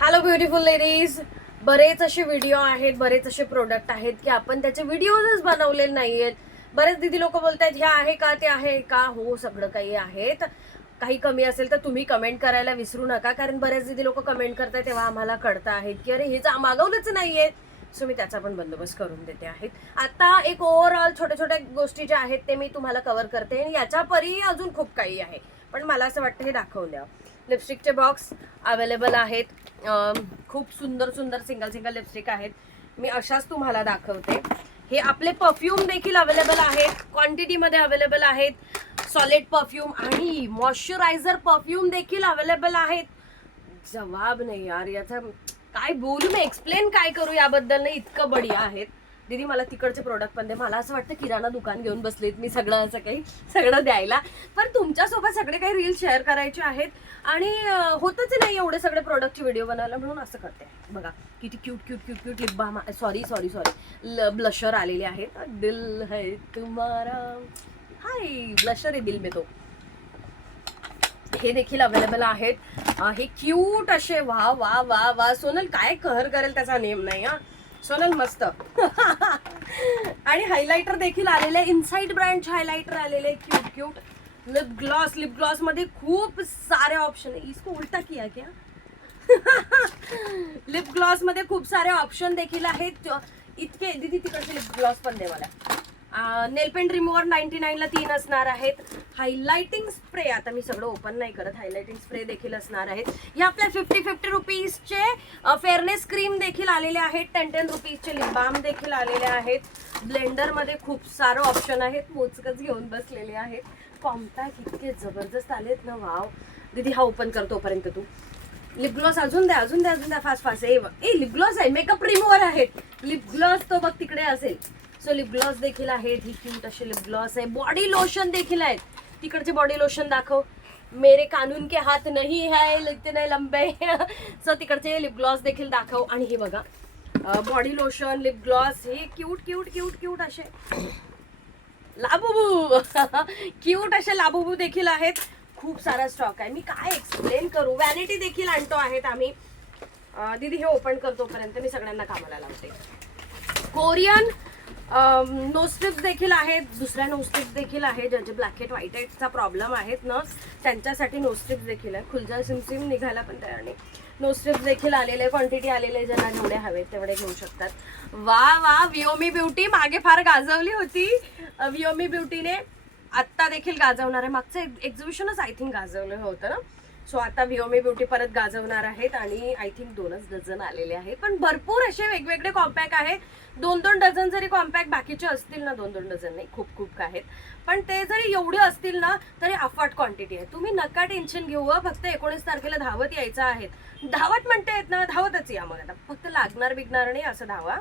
Hello beautiful ladies. बरेच असे video आहेत, बरेच असे प्रोडक्ट आहेत की आपण त्याचे व्हिडिओजच बनवलेले नाहीयेत. बरेच दीदी लोक बोलतात हे आहे का ते आहे का. हो, सगळं काही आहेत. काही कमी असेल तर तुम्ही कमेंट करायला विसरू नका, कारण बरेच दीदी लोक कमेंट करतात तेव्हा आम्हाला कळतं आहे की अरे हे मागवलंच नाहीये. सो मी त्याचा पण बंदोबस्त करून देते आहेत. आता एक ओव्हरऑल छोट्या छोट्या गोष्टी ज्या आहेत ते मी तुम्हाला कव्हर करते. याच्या परी अजून खूप काही आहे, पण मला असं वाटतं हे दाखवून द्या. लिपस्टिकचे बॉक्स अवेलेबल आहेत. खूप सुंदर सुंदर सिंगल सिंगल लिपस्टिक आहेत. मी अशाच तुम्हाला दाखवते. हे आपले परफ्यूम देखील अवेलेबल आहेत, क्वांटिटीमध्ये अवेलेबल आहेत. सॉलिड परफ्यूम आणि मॉइश्चरायझर परफ्यूम देखील अवेलेबल आहेत. जवाब नाही यार याचा, काय बोलू मी, एक्सप्लेन काय करू याबद्दल. नाही, इतकं बढिया आहेत. दीदी मला तिकडचे प्रोडक्ट पण दे. मला असं वाटतं किराणा दुकान घेऊन बसलेत मी सगळं असं काही सगळं द्यायला. पण तुमच्यासोबत सगळे काही रील शेअर करायचे आहेत आणि होतच नाही एवढे सगळे प्रोडक्टचे व्हिडिओ बनायला, म्हणून असं करते. बघा किती cute cute cute cute lip balm, sorry blusher आलेले आहेत. दिल है तुम्हारा, हाय ब्लशर आहे दिल में तो. हे देखील अवेलेबल आहेत. हे क्यूट असे, वा वा वा वा. सोनल काय कहर करेल त्याचा नेम नाही हा. सोनल मस्त. आणि हायलायटर देखील आलेले, इनसाइड ब्रँडचे हायलायटर आलेले, क्यूट क्यूट. लिप ग्लॉस मध्ये खूप सारे ऑप्शन आहे. इसको उलटा किया क्या? लिप ग्लॉस मध्ये खूप सारे ऑप्शन देखील आहेत. इतके दीदी तिकडचे लिप ग्लॉस पण दे मला. नेल पेंट रिमूव्हर 99 ला 3 असणार आहेत. हायलायटिंग स्प्रे, आता मी सगळं ओपन नाही करत, हायलायटिंग स्प्रे देखील असणार आहेत. हे आपल्या 50 रुपीजचे फेअरनेस क्रीम देखील आलेले आहेत. 10 रुपीजचे लिप बाम देखील आलेले आहेत. ब्लेंडर मध्ये खूप सारं ऑप्शन आहेत. मोजकच घेऊन बसलेले आहेत. कॉम्पॅक्ट इतके जबरदस्त आलेत ना, वाव. दीदी हा ओपन कर तोपर्यंत तू. लिप ग्लॉस अजून द्या, अजून द्या, अजून द्या, फास्ट फास्ट. ए लिप ग्लॉस आहे, मेकअप रिमूव्हर आहेत. लिप ग्लॉस तो बघ तिकडे असेल. सो लिप ग्लॉस देखील आहेत. ही क्यूट असे लिप ग्लॉस आहे. बॉडी लोशन देखील आहेत. तिकडचे बॉडी लोशन दाखव. मेरे कानून के हात नाही है इतने लंबे. सो तिकडचे लिप ग्लॉस देखील दाखव. आणि हे बघा बॉडी लोशन, लिप ग्लॉस, हे क्यूट क्यूट क्यूट क्यूट असे लाबुबू. क्यूट असे लाबुबू देखील आहेत. खूप सारा स्टॉक आहे, मी काय एक्सप्लेन करू. व्हॅनिटी देखील आणतो आहेत आम्ही. दीदी हे ओपन करतोपर्यंत मी सगळ्यांना कामाला लावते. कोरियन नोस्ट्रिप्स देखील आहेत. दुसऱ्या नोस्ट्रिप्स देखील आहेत. ज्यांचे ब्लॅकेट व्हाईट हेडचा प्रॉब्लेम आहेत ना, त्यांच्यासाठी नोस्ट्रिप्स देखील आहे. खुलजा सिमसिम निघायला पण तयार नाही. नोस्ट्रिप्स देखील आलेले, क्वांटिटी आलेले, ज्यांना जेवढे हवेत तेवढे घेऊ शकतात. वा वा. विओमी ब्युटी मागे फार गाजवली होती. विओमी ब्युटीने आत्ता देखील गाजवणार आहे. मागचं एक्झिबिशनच आय थिंक गाजवलं होतं ना. सो आता विओमी ब्युटी परत गाजवणार आहेत आणि आय थिंक 2च डझन आलेले आहेत. पण भरपूर असे वेगवेगळे कॉम्पॅक्ट आहे. 2-2 डझन जरी कॉम्पॅक्ट बाकीचे असतील ना, 2-2 डझन नाही, खूप खूप आहेत. पण ते जरी एवढे असतील ना तरी अफाट क्वांटिटी आहे. तुम्ही नका टेन्शन घेऊ. फक्त 19 तारखेला धावत यायचं आहे. धावत म्हणते येत ना, धावतच या. मग आता फक्त लागणार बिगणार नाही असं धावा.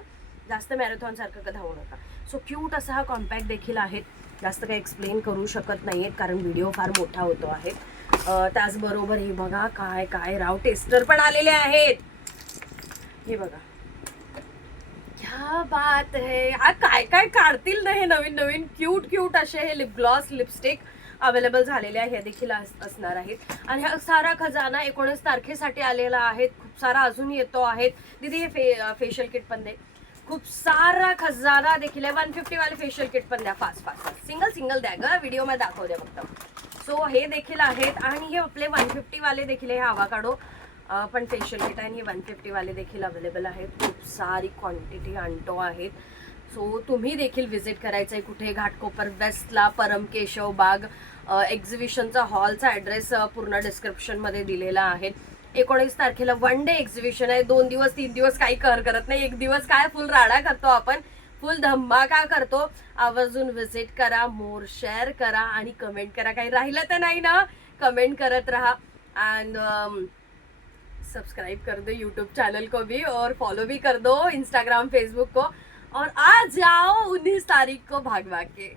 जास्त मॅरेथॉन सारखं का धावू नका. सो क्यूट असा हा कॉम्पॅक्ट देखील आहेत. जास्त काही एक्सप्लेन करू शकत नाहीयेत कारण व्हिडिओ फार मोठा होतो आहे. त्याचबरोबर हे बघा काय काय राव टेस्टर पण आलेले आहेत. हे बघा, क्या बात है. काय काय काढतील ना हे नवीन नवीन क्यूट क्यूट असे हे लिप ग्लॉस, लिपस्टिक अवेलेबल झालेले आहे. हे देखील असणार आहेत. आणि हा सारा खजाना 19 तारखेसाठी आलेला आहे. खूप सारा अजून येतो आहेत. दीदी हे फेशियल किट पण दे. खूप सारा खजाना देखील आहे. 150 वाले फेशियल किट पण द्या. फास्ट फास्ट सिंगल सिंगल द्या ग, व्हिडिओ मध्ये दाखव द्या फक्त. सो हे देखील आहेत. आणि हे आपले 150 वाले देखील आहे. आवाकाडो पण फेशियल किट आहे. आणि हे 150 वाले देखील अवेलेबल आहेत. खूप सारी क्वांटिटी आणतो आहेत. सो तुम्ही देखील व्हिजिट करायचं आहे. कुठे, घाटकोपर वेस्टला, परम केशव बाग. एक्झिबिशनचा हॉलचा ॲड्रेस पूर्ण डिस्क्रिप्शनमध्ये दिलेला आहे. 19 तारखेला 1 डे एक्झिबिशन आहे. 2 दिवस 3 दिवस काही करत नाही. 1 दिवस काय फुल राडा करतो आपण, फुल धमाका करतो. आवर्जून व्हिजिट करा, मोर शेअर करा आणि कमेंट करा. काही राहिलं तर नाही ना, कमेंट करत रहा. एंड सब्सक्राइब कर दो यूट्यूब चैनल को भी और फॉलो भी कर दो इंस्टाग्राम फेसबुक को. और आ जाओ 19 तारीख को भाग भाग के.